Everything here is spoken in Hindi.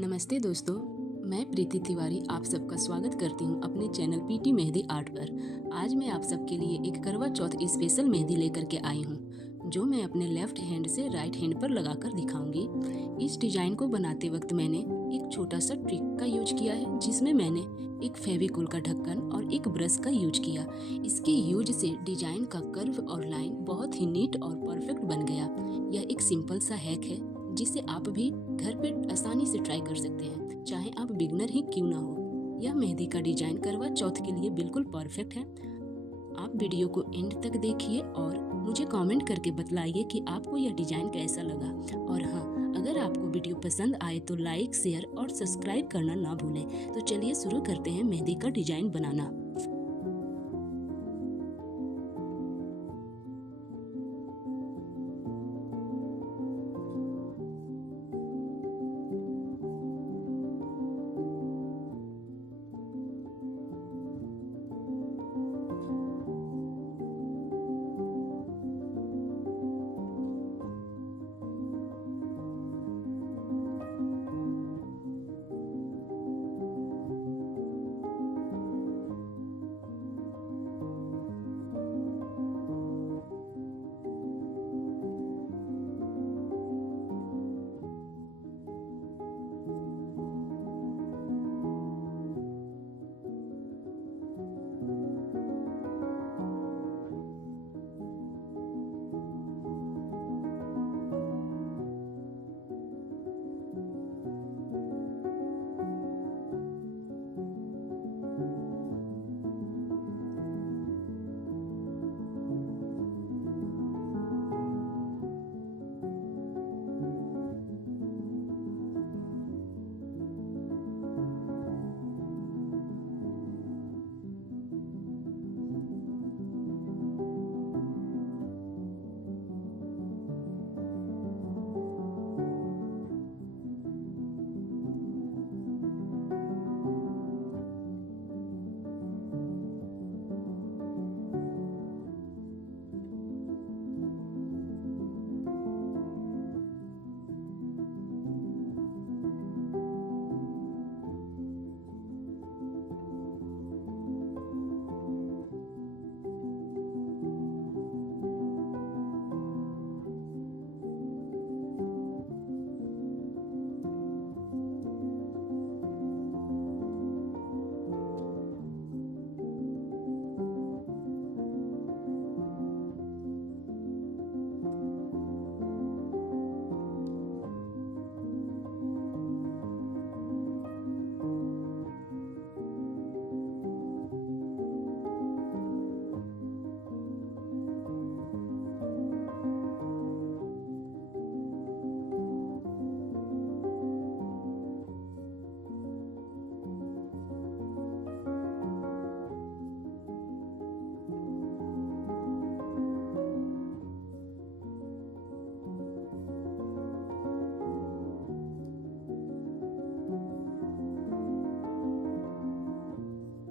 नमस्ते दोस्तों, मैं प्रीति तिवारी आप सबका स्वागत करती हूं अपने चैनल पीटी मेहंदी आर्ट पर। आज मैं आप सबके लिए एक करवा चौथ स्पेशल मेहंदी लेकर के आई हूं, जो मैं अपने लेफ्ट हैंड से राइट हैंड पर लगाकर दिखाऊंगी। इस डिजाइन को बनाते वक्त मैंने एक छोटा सा ट्रिक का यूज किया है, जिसमें मैंने एक फेविकोल का ढक्कन और एक ब्रश का यूज किया। इसके यूज से डिजाइन का कर्व और लाइन बहुत ही नीट और परफेक्ट बन गया। यह एक सिंपल सा हैक है जिसे आप भी घर पे आसानी से ट्राई कर सकते हैं, चाहे आप बिगनर ही क्यों ना हो। यह मेहंदी का डिजाइन करवा चौथ के लिए बिल्कुल परफेक्ट है। आप वीडियो को एंड तक देखिए और मुझे कमेंट करके बतलाइए कि आपको यह डिजाइन कैसा लगा। और हाँ, अगर आपको वीडियो पसंद आए तो लाइक, शेयर और सब्सक्राइब करना ना भूलें। तो चलिए शुरू करते हैं मेहंदी का डिजाइन बनाना।